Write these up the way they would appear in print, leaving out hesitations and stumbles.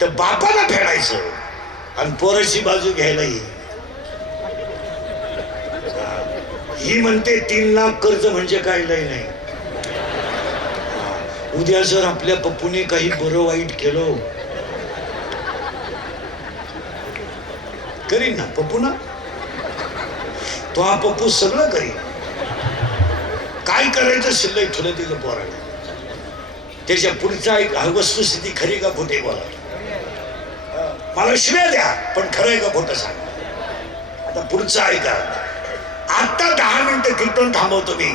तर बापाला फेडायचं आणि पोराची बाजू घ्यायलाही. ही म्हणते 3 लाख कर्ज म्हणजे काय लय नाही. उद्या जर आपल्या पप्पूने काही बरं वाईट केलं करीन ना पप्पू ना, तो हा पप्पू सगळं करीन. काय करायचं शिल्लक ठेवलं तिथं पोराला. त्याच्या पुढचा एक वस्तुस्थिती खरी का खोटी बोला. मला शिव्या द्या पण खरं आहे का खोटं सांगा. आता पुढचं ऐका. आता 10 मिनिटं कीर्तन थांबवतो मी.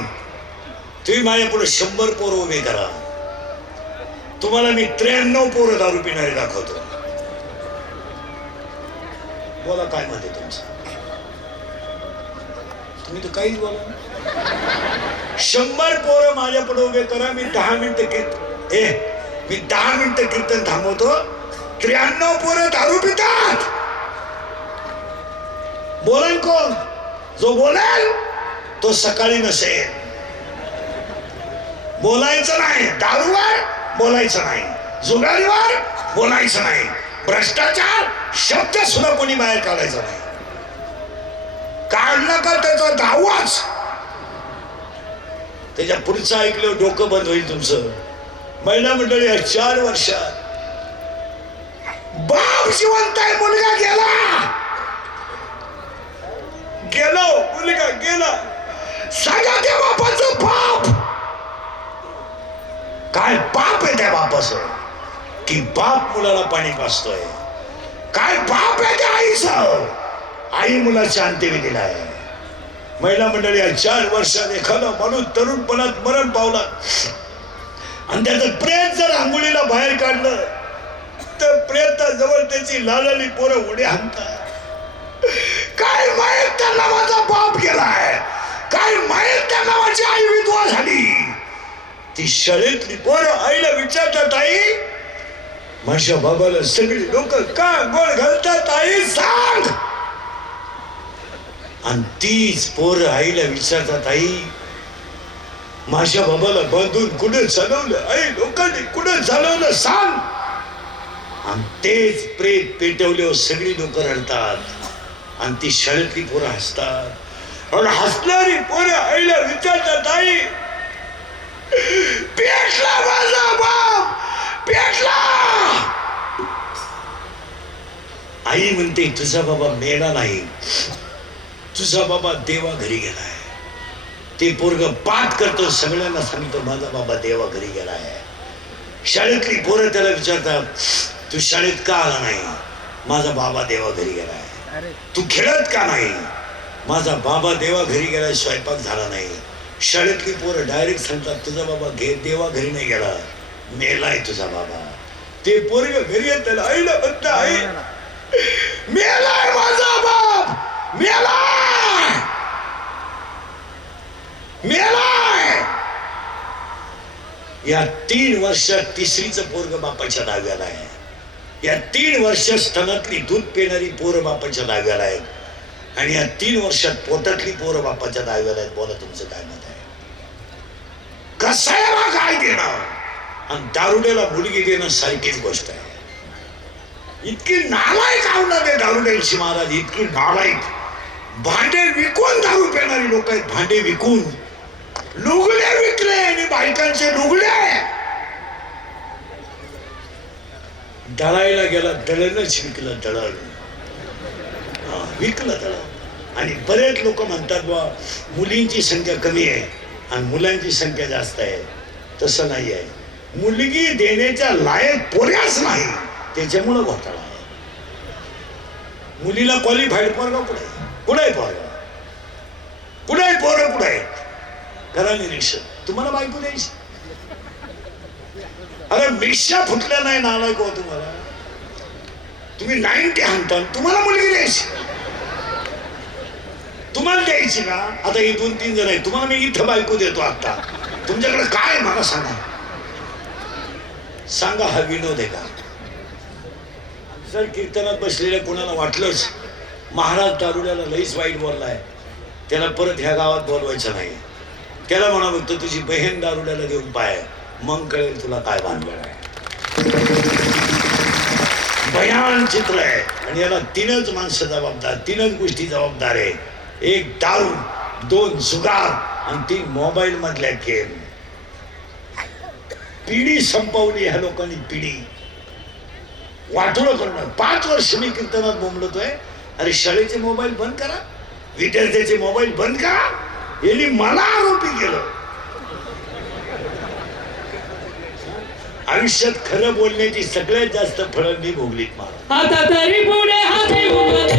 तुम्ही माझ्या पुढे 100 पोरं उभे करा. तुम्हाला मी 93 पोरं दारू पिणारे दाखवतो. बोला काय मत आहे तुमचं. तुम्ही तर काहीच बोला. 100 पोरं माझ्या पुढे उभे करा. मी 10 मिनिटं कीर्तन थांबवतो. 93 पोरं दारू पितात. बोलेल कोण. जो बोलेल तो सकाळी नसेल. बोलायचं नाही. दारूवर बोलायचं नाही. जुगारीवर बोलायचं नाही. भ्रष्टाचार शब्द सुद्धा कोणी बाहेर काढायचा नाही. काढला का त्याचा दावाच. त्याच्या पुढचं ऐकलं डोकं बंद होईल तुमचं. महिला मंडळी 4 वर्षात बाप जिवंत आहे. मुलगा गेला. मुलगा गेला. सांगा त्या बापाचं पाप काय. पाप आहे त्या बापाचं की बाप मुलाला पाणी पाजतोय. काय पाप आहे त्या आईचं. आई मुलाच्या अंत्यविधीला आहे. महिला मंडळी 4 वर्षात एखादा माणूस तरुणपणात मरण पावला आणि त्याचं प्रेत जर आंघोळीला बाहेर काढलं तर प्रेताजवळ त्याची लालली पोरं उड्या हाणतात. काय माहित त्यांना माझा बाप गेलाय. काय माहित त्यांना माझी आई विधवा झाली. ती शाळेतली पोरं आईला विचारतात आई माझ्या बाबाला सगळी लोक का गोळ घालतात आई सांग. आणि तीच पोरं आईला विचारतात आई माझ्या बाबाला बांधून कुठे चालवलं आई लोकांनी कुठे चालवलं सांग. आणि तेच प्रेत पेटवल्यावर सगळी लोक रडतात आणि ती शाळेतली पोरं हसतात. आणि हसणारी पोरं आईला विचारतात आई पेटला माझा बाप पेटला. आई म्हणते तुझा बाबा मेला नाही. तुझा बाबा देवा घरी गेलाय. ते पोरग पाठ करतो सगळ्यांना सांगतो माझा बाबा देवा घरी गेलाय. शाळेतली पोरं त्याला विचारतात तू शाळेत का आला नाही. माझा बाबा देवा घरी गेलाय. तू खेळत का नाही. माझा बाबा देवा घरी गेलाय. स्वयंपाक झाला नाही. शाळेतली पोरं डायरेक्ट सांगतात तुझा बाबा देवा घरी नाही गेला मेलाय तुझा बाबा. ते पोरग घरी येत त्याला आईला म्हणत आई मेलाय माझा बाप मेलाय मेलाय. या 3 वर्षात तिसरीचं पोरग बापाच्या दाव्याला आहे. या 3 वर्ष स्तनातली दूध पिणारी पोरं बापाच्या दाव्याला आहेत. आणि या 3 वर्षात पोटातली पोरं बापाच्या दाव्याला आहेत. बोला तुमचं काय मत आहे. कसायला काय देणं आणि दारुड्याला मुलगी देणं सारखीच गोष्ट आहे. इतकी नालायक आवडा ते दारुड्यांची महाराज. इतकी नालायक. भांडे विकून दारू पिणारी लोक आहेत. भांडे विकून लुगडे विकले आणि बायकांचे लुगडे. दळायला गेला दळणच विकलं. दळण विकलं दळण. आणि बरेच लोक म्हणतात बा मुलींची संख्या कमी आहे आणि मुलांची संख्या जास्त आहे. तसं नाही आहे. मुलगी देण्याच्या लायक पोऱ्याच नाही त्याच्यामुळं घोटाळा आहे. मुलीला क्वालिफाईड पोरगा कुठे कुठे पोरगा कुठे पोरं कुठे आहेत. करा निरीक्षण. तुम्हाला बायको द्यायची. अरे मिशा फुटल्या नाही नालायक हो तुम्हाला. तुम्ही 90 हाणता तुम्हाला मुलगी द्यायची. तुम्हाला द्यायची ना. आता हे 2-3 जण आहेत. तुम्हाला मी इथं बायको देतो. आता तुमच्याकडे काय मला सांगा. सांगा हा विनोद आहे का. जर कीर्तनात बसलेल्या कोणाला वाटलंच महाराज दारुड्याला लईच वाईट बोललाय त्याला परत ह्या गावात बोलवायचं नाही. त्याला म्हणा बघतो तुझी बहीण दारुड्याला घेऊन पाय मग कळेल तुला काय भानगड आहे. भयान चित्र आहे. आणि याला तीनच माणसं जबाबदार, तीनच गोष्टी जबाबदार आहे. एक दारू, 2 जुगार आणि 3 मोबाईल मधल्या गेम. पिढी संपवली ह्या लोकांनी, पिढी वाटोळं करणं. 5 वर्ष मी कीर्तनात बोंबलतोय, अरे शाळेचे मोबाईल बंद करा, विद्यार्थ्याचे मोबाईल बंद करा. यांनी मला आरोपी केलं. आयुष्यात खरं बोलण्याची सगळ्यात जास्त फळं मी भोगलीत. मला आता तरी पुढे हाती उपदेश,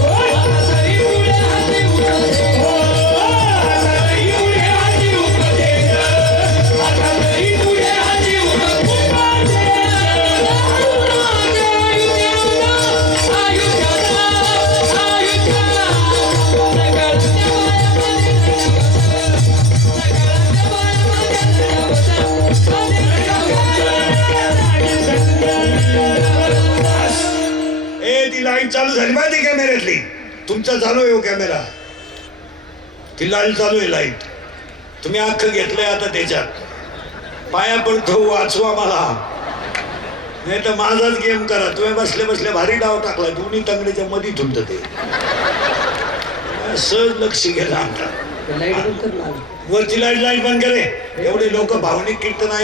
आता तरी पुढे हाती उपदेश, आता तरी पुढे हाती उपदेश, आता तरी पुढे हाती ती लाईट चालू झाली माहिती कॅमेऱ्यातली. तुमचा चालू आहे हो कॅमेरा, ती लाईट चालू आहे लाईट. तुम्ही अख्खं घेतलंय आता त्याच्यात. पाया पडतो, वाचवा मला, नाही तर माझाच गेम करा. तुम्ही बसल्या बसल्या भारी डाव टाकला, दोन्ही तंगडीच्या मध्ये तुमचं ते सहज लक्ष गेलं आमचा. वरची लाईट बंद करे. एवढे लोक भावनिक कीर्तन आहे.